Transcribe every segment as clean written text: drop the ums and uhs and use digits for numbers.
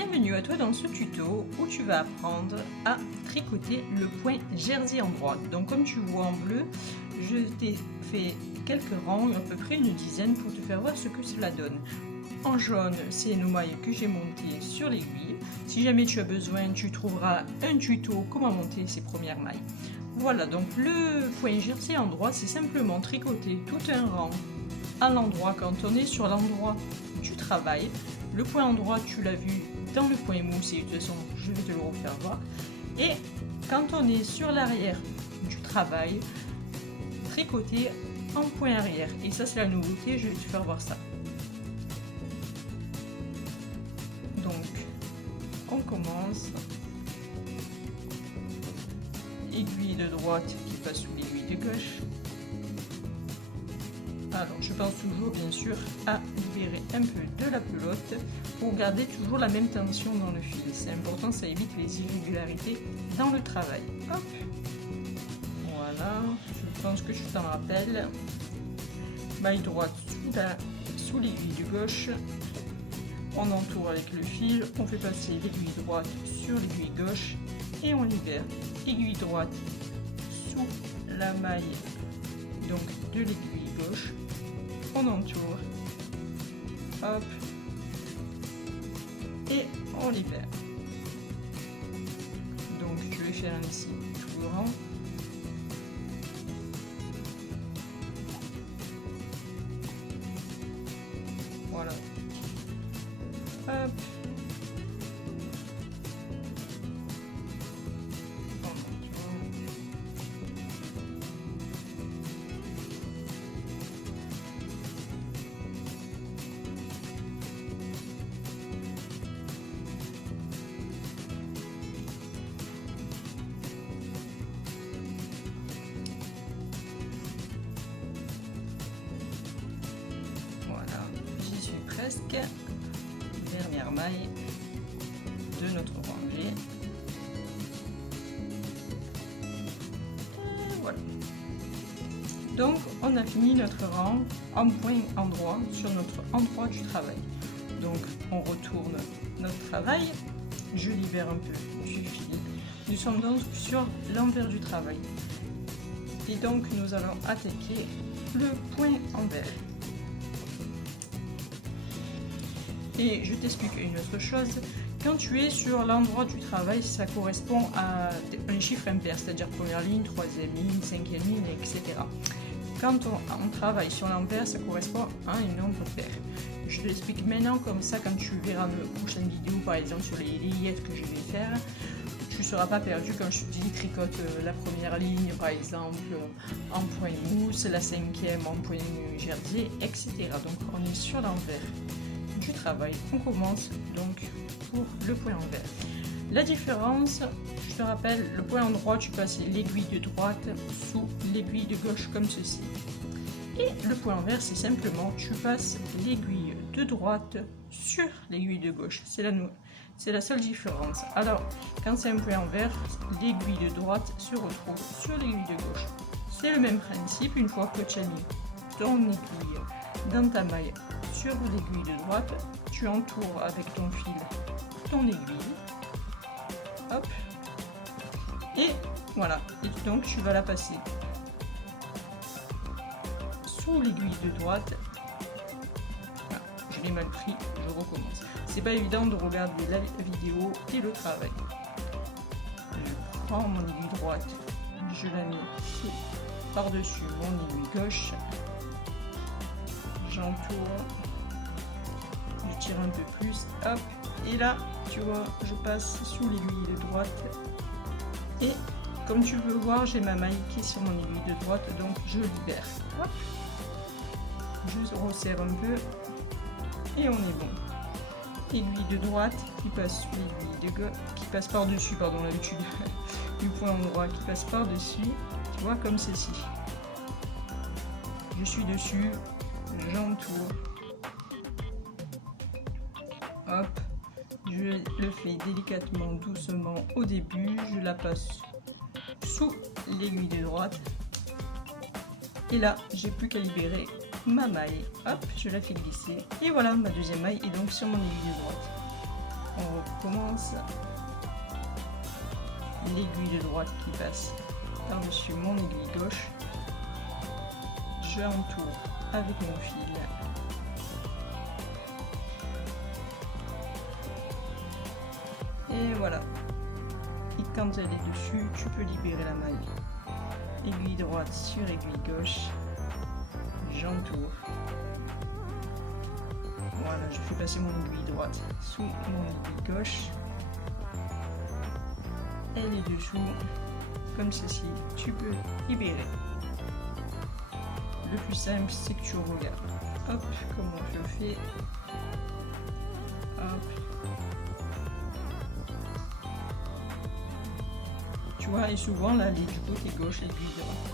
Bienvenue à toi dans ce tuto où tu vas apprendre à tricoter le point jersey en droite. Donc comme tu vois en bleu, je t'ai fait quelques rangs, à peu près une dizaine, pour te faire voir ce que cela donne. En jaune, c'est nos mailles que j'ai montées sur l'aiguille. Si jamais tu as besoin, tu trouveras un tuto comment monter ces premières mailles. Voilà, donc le point jersey en droite, c'est simplement tricoter tout un rang à l'endroit quand on est sur l'endroit du travail. Le point en droit, tu l'as vu dans le point mousse, et de toute façon, je vais te le refaire voir. Et quand on est sur l'arrière du travail, tricoter en point arrière. Et ça, c'est la nouveauté, je vais te faire voir ça. Donc, on commence. Aiguille de droite qui passe sous l'aiguille de gauche. Alors, je pense toujours, bien sûr, à libérer un peu de la pelote pour garder toujours la même tension dans le fil. C'est important, ça évite les irrégularités dans le travail. Hop. Voilà, je pense que tu t'en rappelles. Maille droite sous l'aiguille de gauche. On entoure avec le fil, on fait passer l'aiguille droite sur l'aiguille gauche et on libère. Aiguille droite sous la maille donc de l'aiguille gauche, on entoure, hop, et on libère. Donc je vais faire ici tout le rang. Voilà. Hop. Presque dernière maille de notre rangée. Et voilà. Donc on a fini notre rang en point endroit sur notre endroit du travail. Donc on retourne notre travail, je libère un peu du fil. Nous sommes donc sur l'envers du travail. Et donc nous allons attaquer le point envers. Et je t'explique une autre chose, quand tu es sur l'endroit du travail, ça correspond à un chiffre impair, c'est-à-dire première ligne, troisième ligne, cinquième ligne, etc. Quand on travaille sur l'impair, ça correspond à un nombre pair. Je te l'explique maintenant, comme ça quand tu verras mes prochaines vidéos, par exemple sur les layettes que je vais faire, tu ne seras pas perdu quand je te dis tricote la première ligne par exemple en point mousse, la cinquième en point jersey, etc. Donc on est sur l'envers du travail. On commence donc pour le point envers. La différence, je te rappelle, le point en droit, tu passes l'aiguille de droite sous l'aiguille de gauche comme ceci. Et le point envers, c'est simplement, tu passes l'aiguille de droite sur l'aiguille de gauche. C'est la seule différence. Alors, quand c'est un point envers, l'aiguille de droite se retrouve sur l'aiguille de gauche. C'est le même principe, une fois que tu as mis ton aiguille dans ta maille sur l'aiguille de droite, tu entoures avec ton fil ton aiguille, hop, et voilà, et donc tu vas la passer sous l'aiguille de droite. Voilà, je l'ai mal pris, je recommence. C'est pas évident de regarder la vidéo et le travail. Je prends mon aiguille droite, je la mets par-dessus mon aiguille gauche, j'entoure, je tire un peu plus, hop, et là tu vois je passe sous l'aiguille de droite et comme tu peux voir j'ai ma maille qui est sur mon aiguille de droite, donc je libère, hop, je resserre un peu et on est bon. Aiguille de droite qui passe sous l'aiguille de gauche, qui passe par dessus, pardon, l'habitude du point en droit qui passe par dessus, tu vois, comme ceci. Je suis dessus, j'entoure, hop, je le fais délicatement, doucement au début, je la passe sous l'aiguille de droite et là j'ai plus qu'à libérer ma maille, hop, je la fais glisser et voilà, ma deuxième maille est donc sur mon aiguille de droite. On recommence. L'aiguille de droite qui passe par-dessus mon aiguille gauche. Je entoure avec mon fil. Et voilà. Et quand elle est dessus, tu peux libérer la maille. Aiguille droite sur aiguille gauche. J'entoure. Voilà, je fais passer mon aiguille droite sous mon aiguille gauche. Elle est dessous, comme ceci. Tu peux libérer. Le plus simple, c'est que tu regardes. Hop, comment je fais. Hop. Tu vois, et souvent là, elle est du côté gauche, l'aiguille droite.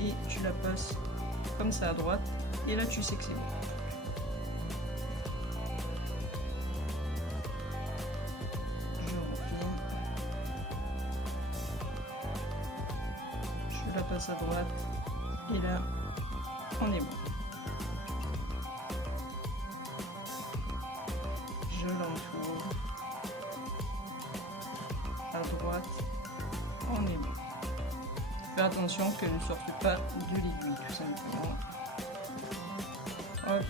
Et tu la passes comme ça à droite. Et là, tu sais que c'est bon. Je la passe à droite. Et là, on est bon. Je l'entoure à droite, on est bon. Fais attention qu'elle ne sorte pas de l'aiguille, tout simplement. Hop.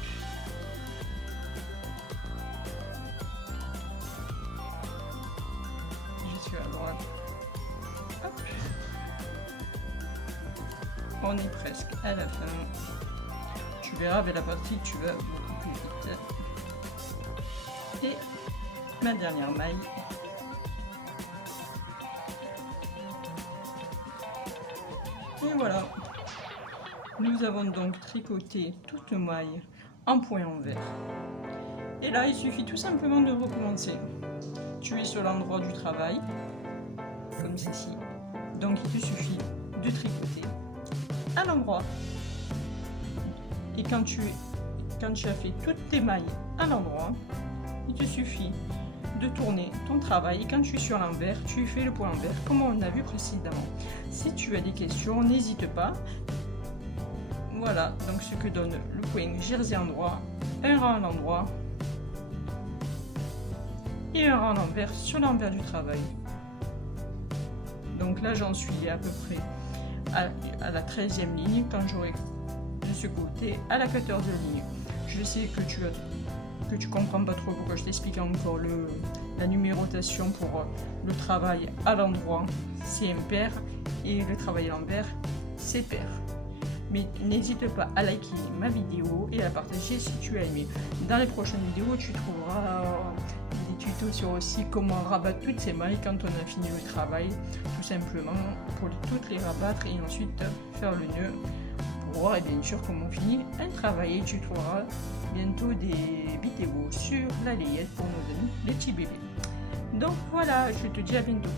Je suis à droite. Hop. On est presque à la fin. Tu verras avec la partie, tu vas beaucoup plus vite. Et ma dernière maille. Et voilà. Nous avons donc tricoté toute maille en point envers. Et là, il suffit tout simplement de recommencer. Tu es sur l'endroit du travail, comme ceci. Donc, il te suffit de tricoter à l'endroit. Et quand tu as fait toutes tes mailles à l'endroit, il te suffit de tourner ton travail. Et quand tu es sur l'envers, tu fais le point envers comme on a vu précédemment. Si tu as des questions, n'hésite pas. Voilà donc ce que donne le point jersey endroit, un rang à l'endroit et un rang à l'envers sur l'envers du travail. Donc là j'en suis à peu près à la 13e ligne quand j'aurai de ce côté à la 14e ligne. Je sais que tu comprends pas trop pourquoi je t'explique encore la numérotation pour le travail à l'endroit, c'est impair, et le travail à l'envers, c'est pair. Mais n'hésite pas à liker ma vidéo et à la partager si tu as aimé. Dans les prochaines vidéos, tu trouveras des tutos sur aussi comment rabattre toutes ces mailles quand on a fini le travail, tout simplement pour toutes les rabattre et ensuite faire le nœud pour voir et bien sûr comment on finit un travail. Et tu trouveras bientôt des vidéos sur la layette pour nos amis les petits bébés. Donc voilà, je te dis à bientôt.